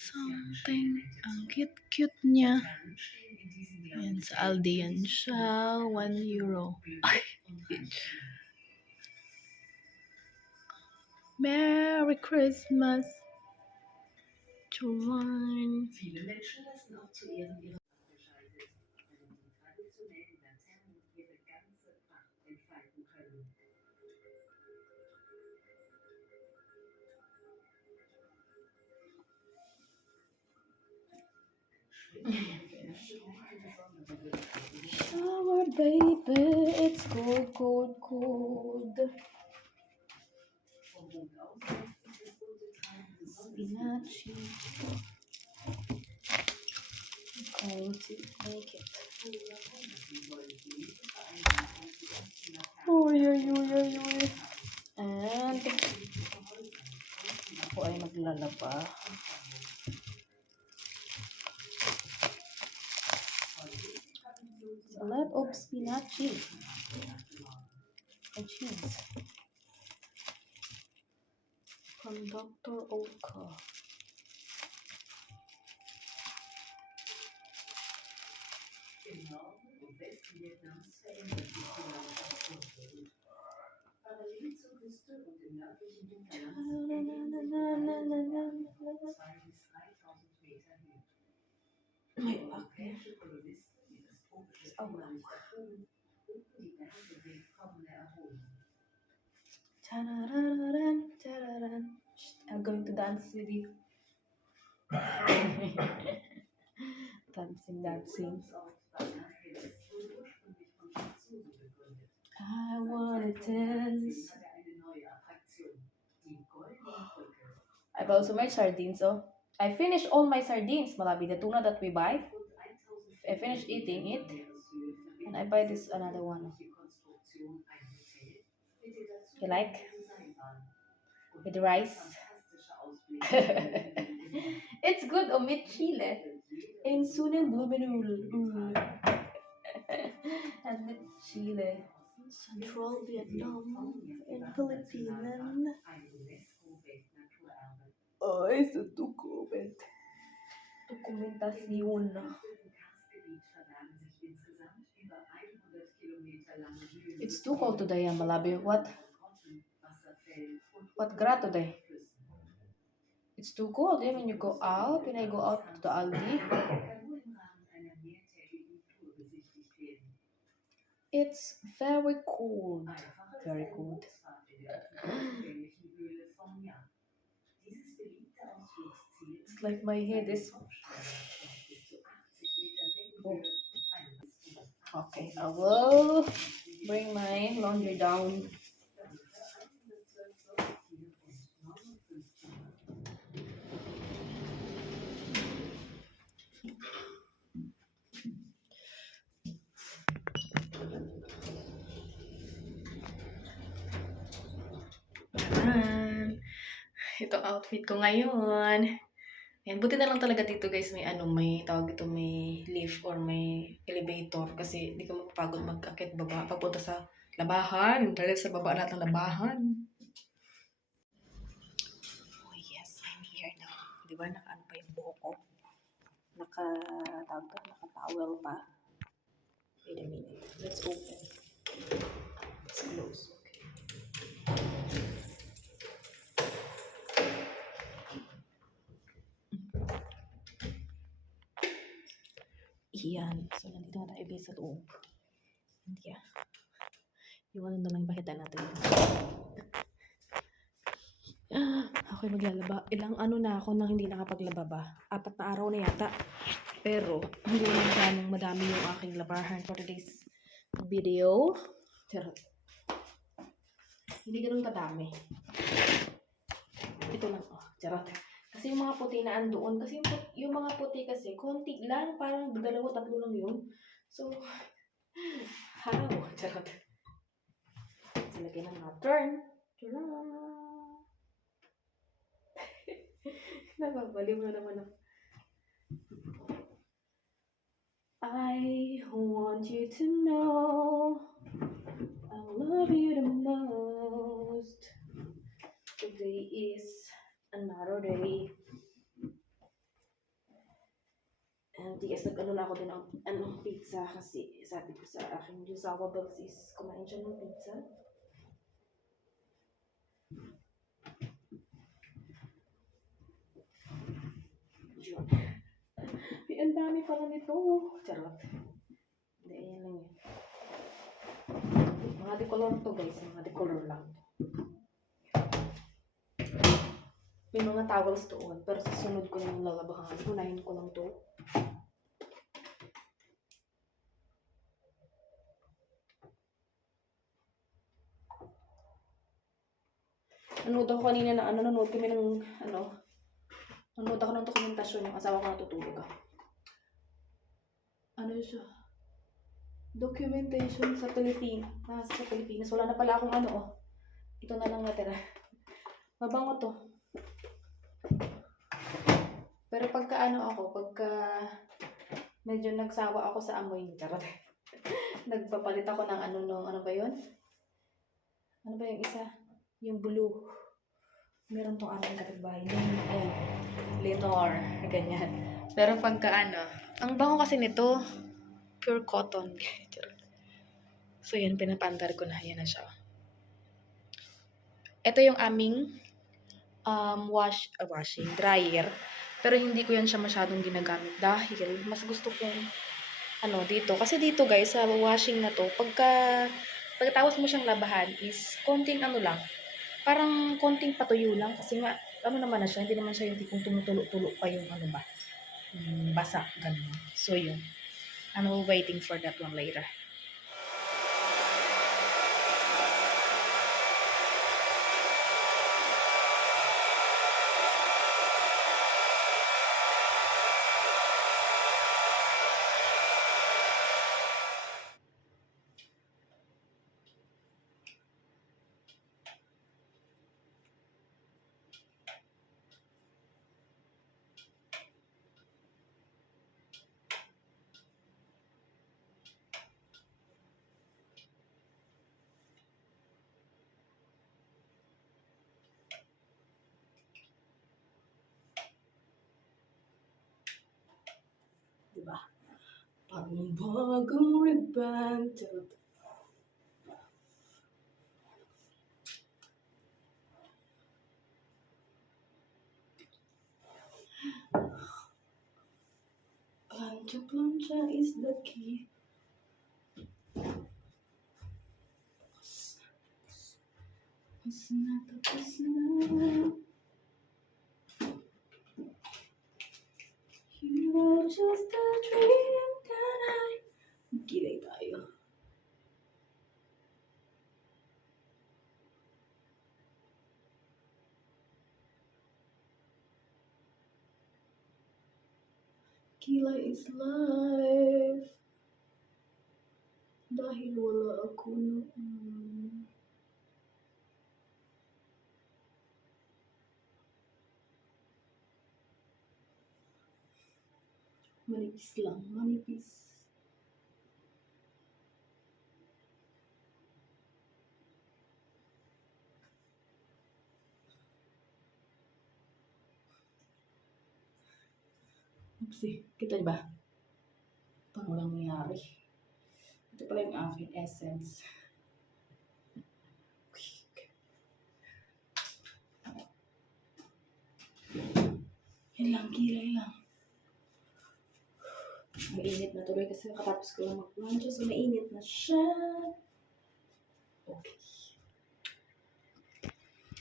Something, ang cute-cute niya. Yan, sa Aldi yan siya, €1. Ay. Merry Christmas, Joanne. Shower, baby, it's cold, cold, cold. Spinacci. I'm going to make it. Uy. And ako ay maglalaba. A lot of spinacci and cheese from Dr. Oka. I'm going to dance with you. Dancing. I wanna dance. I've also made sardines, so I finished all my sardines, Malabi, the tuna that we buy. I finished eating it, and I buy this another one. You like? With rice. It's good omit chile. In Sudan Blumenul. And with chile. Central Vietnam and Philippines. Oh, it's a document. Dokumentasyon. It's too cold today, Malabi. What gra today? It's too cold. When you go out, when I go out to the Aldi, it's very cold. Very cold. It's like my head is. Okay, I will bring my laundry down. Ito outfit ko ngayon. Ayan, buti na lang talaga dito guys, may tawag ito, may lift or may elevator kasi hindi ko mapapagod mag-akit baba papunta sa labahan. Dahil sa baba natin ng labahan. Oh yes, I'm here now. Di ba naka-ano pa yung buhok ko? Naka-towel pa. Wait a minute. Let's open. Let's close. Iyan. So, nandito na tayo guys sa loob. And yeah. Iwanan na lang bakita natin. Ako'y maglalaba. Ilang na ako nang hindi nakapaglaba ba? 4 na araw na yata. Pero, hindi naman madami yung aking labahan for today's video. Charot. Hindi ganun kadami. Ito lang. Oh, charot. Kasi yung mga puti na andoon, kasi yung mga puti kasi, konti lang, parang 2-3 lang yun. So, how? Charot. Silagay na mga turn. Nababaliw na naman ako. I want you to know I love you the most. Today is another day. And tigas nag-ano na ako din ng pizza kasi sabi ko sa akin, yung Zawa Bells is kumain siya ng pizza. Ang dami pala nito. Charot. Hindi, ayan lang. Mga decolor to guys. Mga decolor lang. May mga towels doon. Pero sa sunod ko yung lalabahan. Unahin ko lang to. Nanood ako kanina na nanood kami ng nanood ako ng dokumentasyon yung asawa ko natutulog siya? Documentation sa Pilipinas. Sa Pilipinas. Wala na pala akong Ito na lang natira. Mabango to. Pero pagka medyo nagsawa ako sa amoy. Charot. Nagpapalit ako ng ano ba yun? Ano ba yung isa? Yung blue. Meron tong aming kapitbahay. Lenor. Ganyan. Pero pagka ang bango kasi nito, pure cotton. So yan, pinapandar ko na. Yan na siya. Ito yung aming washing dryer. Pero hindi ko yan siya masyadong ginagamit dahil mas gusto kong dito. Kasi dito guys, sa washing na to, pagkatapos mo siyang labahan is konting lang. Parang konting patuyo lang. Kasi nga, naman na siya. Hindi naman siya yung tipong tumutulo-tulo pa yung basa. Ganun. So yun. I'm waiting for that one later. Diba? Pang-bagong ribbon. Plancha is the key. Tapos na. You are just a dream that I... Gilay tayo. Kila is life. Dahil wala ako noon. Manipis lang, manipis. Oopsie, kita diba? Parang walang nangyari. Ito pala yung aking essence. Yan lang, kilay lang. Mainit na tuloy kasi nakatapos ko lang mag-lunch. So, mainit na siya. Okay.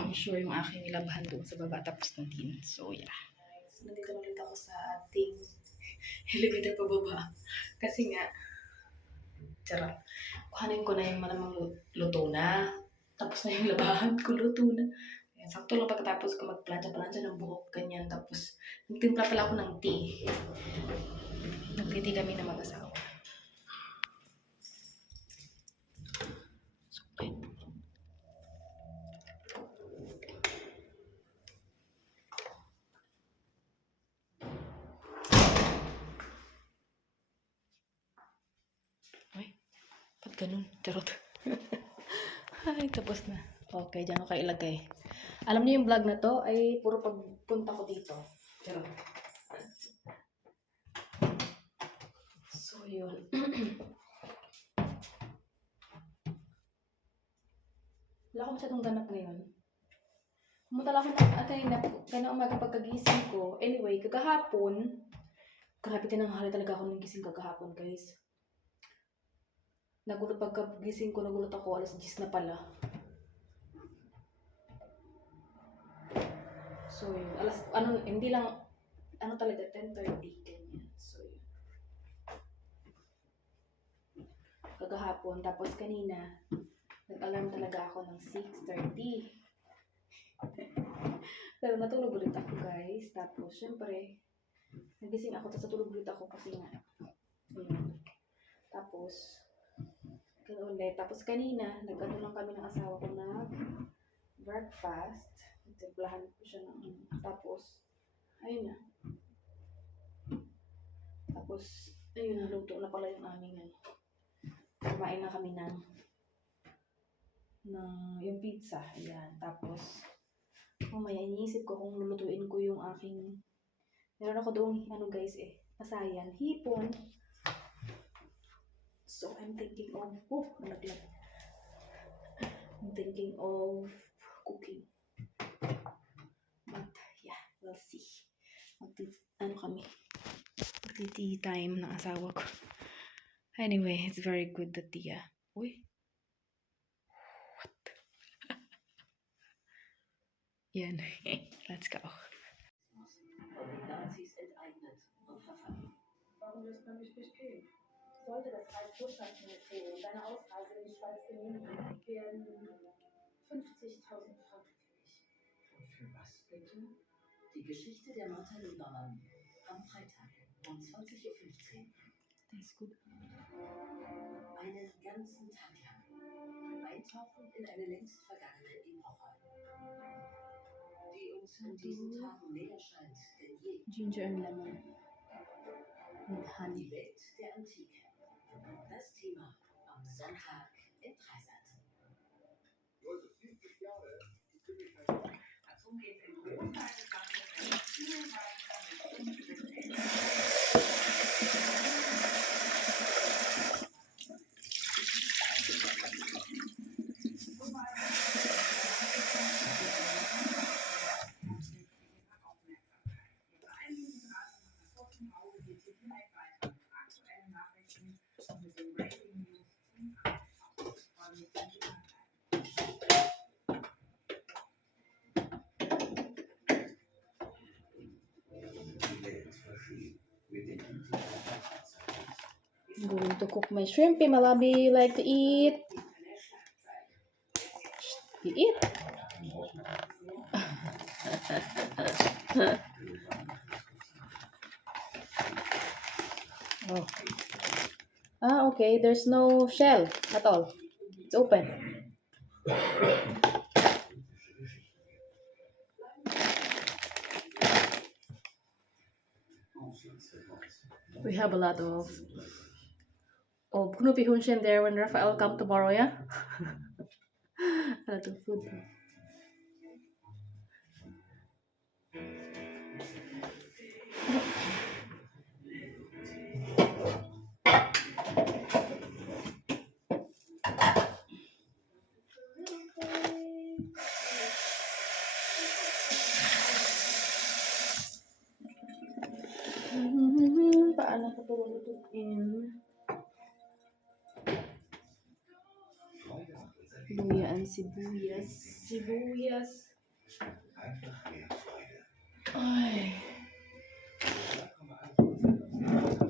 I'm sure yung aking nilabahan doon sa baba tapos na din. So, yeah. So, nandito ulit ako sa ating elevator pababa. Kasi nga, charot. Kuhanin ko na yung malamang luto na. Tapos na yung labahan ko, luto na. Ayan, sakto lang pagkatapos ko magplancha-plancha ng buhok, ganyan. Tapos, nagtimpla pala ako ng tea. Nagtiti kami na mag-asawa. So, okay. Ay, ba't ganun? Charot. Ay, tapos na. Okay, dyan ako ilagay. Alam niyo yung vlog na to ay puro pagpunta ko dito. Charot. yun. Wala ko masyadong ganap ngayon. Pumunta lang ako kanina umaga pagkagising ko. Anyway, kagahapon, grabe tinanghali talaga ako ng gising kagahapon, guys. Pagkagising ko, nagulat ako, alas 10 na pala. So, yun. Hindi lang, talaga, 10:30. Ganyan. So, yun. Kagahapon, tapos kanina, nag-alarm talaga ako ng 6:30. Pero matulog ulit ako, guys. Tapos, syempre, nagising ako, tapos natulog ulit ako kasi nga. Ayun. Tapos, ulit. Tapos kanina, nag-ano lang kami ng asawa ko na breakfast. Timplahan ko siya ng tapos, ayun na. Tapos, ayun na, luto na pala yung aming ano. Kumain na kami ng yung pizza. Ayan. Tapos, mamaya iniisip ko kung lulutuin ko yung aking, meron ako doon, guys pasayan, hipon. So, I'm thinking of, I'm thinking of cooking. But, yeah, we'll see. Tea time ng asawa ko. Anyway, it's very good that uy. What? Yan. Let's go. Warum lässt man mich nicht gehen? Sollte das Reichswirtschaftsministerium deine Ausreise in die Schweiz genehmigen, werden 50.000 Franken fällig. Für was bitte? Die Geschichte der Martha Laba am Freitag um 20:15 Uhr. Das ist gut. Einen ganzen Tag lang. Eintauchen in eine längst vergangene Epoche, die uns in diesen Tagen näher scheint denn je. Ginger and lemon. Und Honey. Die Welt der Antike. Das Thema am Sonntag in Dreisat. Heute 50 Jahre. Dazu geht in großteils I'm going to cook my shrimpy, Malabi. You like to eat? You eat? Oh. Okay. There's no shell at all. It's open. We have a lot of Punupihunchen there when Rafael come tomorrow, yeah? A lot of food. Paano ko ito lulutuin? Luya and sibuyas. Ay.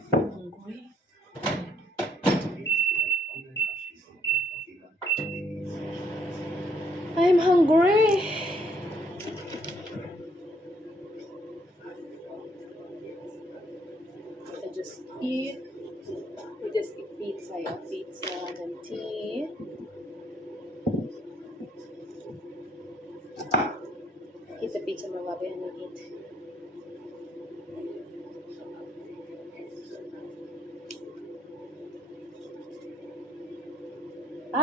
Hungry. I'm hungry. We just eat pizza, and then tea. Eat the pizza, Malabi, and then eat.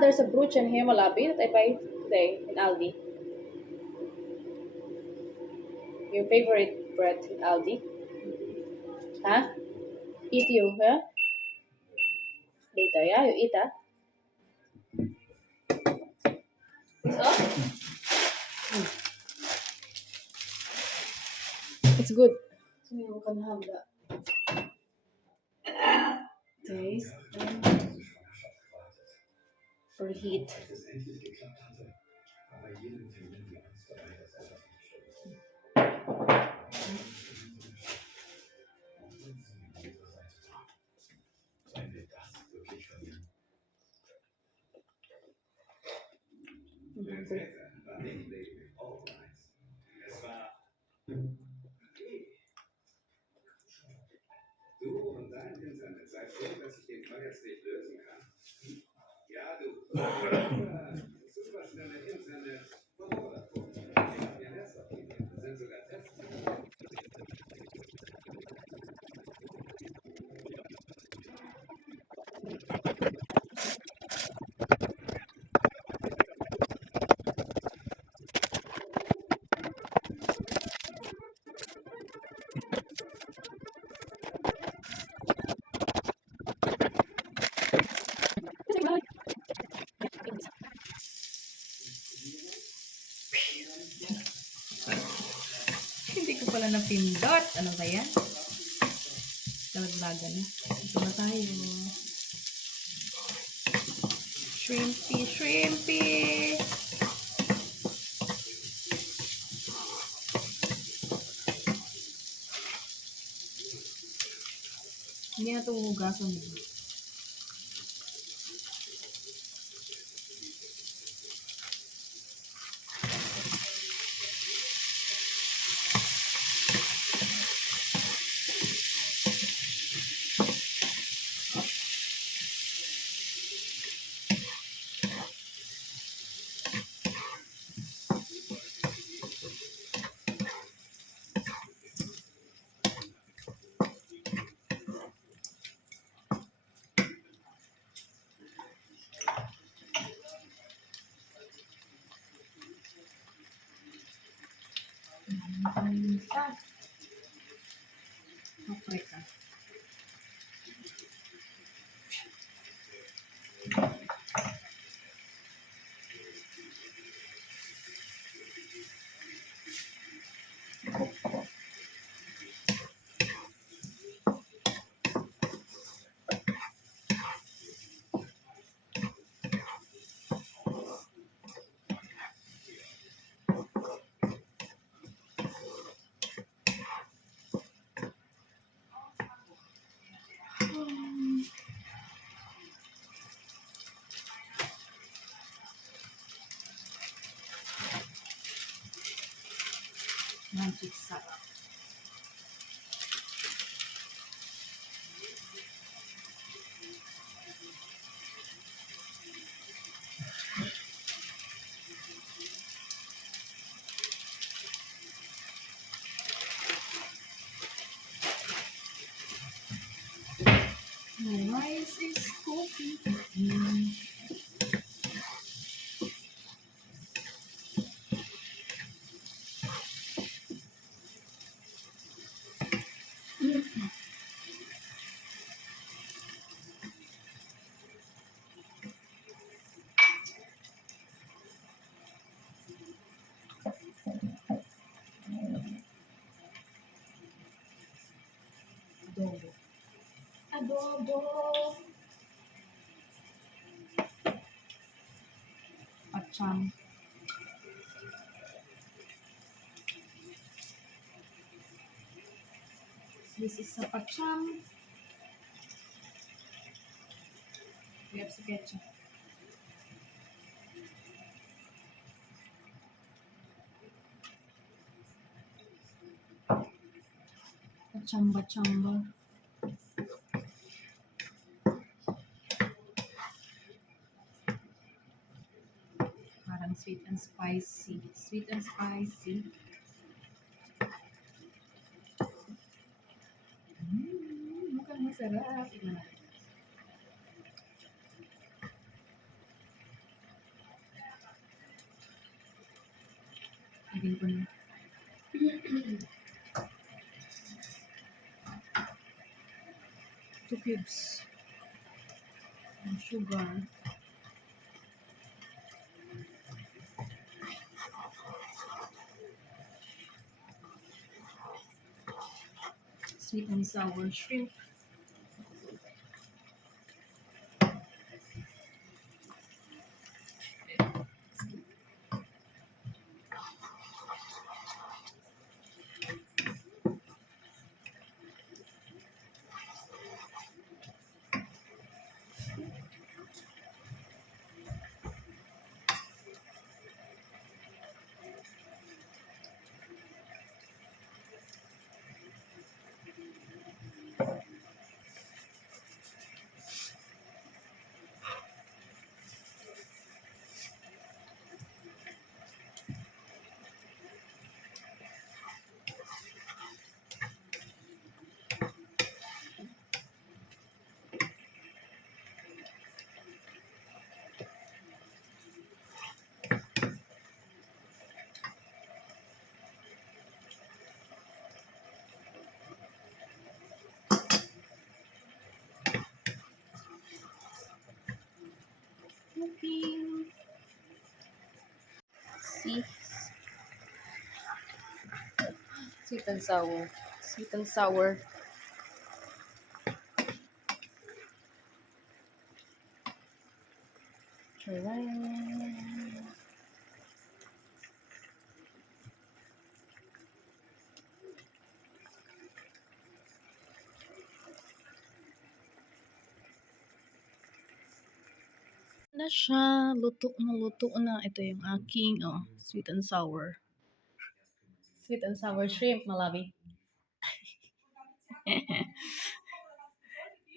There's a bruschetta here, Malabi, that I buy today in Aldi. Your favorite bread in Aldi? Huh? Eat you, huh? Later, yeah? You eat, ah? It's off? It's good. So you can have that taste. Reheat. Hindi ko pala napindot. Ano ba yan? Nalaglagan na. Ito na tayo. Shrimpy, shrimpy. Hindi na ito hugasin. Okay. Pizza. Rice is cooking. Adobo. Adobo. Acham. This is a acham. We have to get you. Achamba chamba. Parang sweet and spicy. Sweet and spicy. Mukhang masarap. Lagyan ko na. 2 cubes. Sugar. Sweet and sour shrimp. Okay. See? Sweet and sour. Sweet and sour. Charan. Na siya. Luto na luto na. Ito yung aking sweet and sour. Sweet and sour shrimp, Malawi.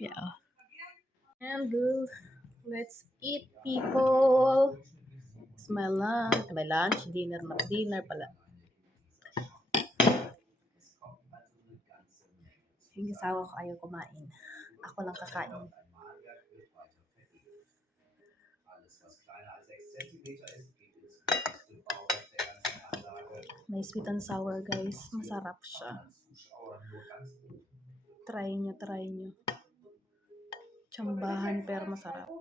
Yeah. And let's eat, people. It's my lunch. My lunch, dinner, dinner pala. Yung asawa ko ayaw kumain. Ako lang kakain. May sweet and sour, guys. Masarap siya. Try nyo, try nyo. Tsambahan pero masarap.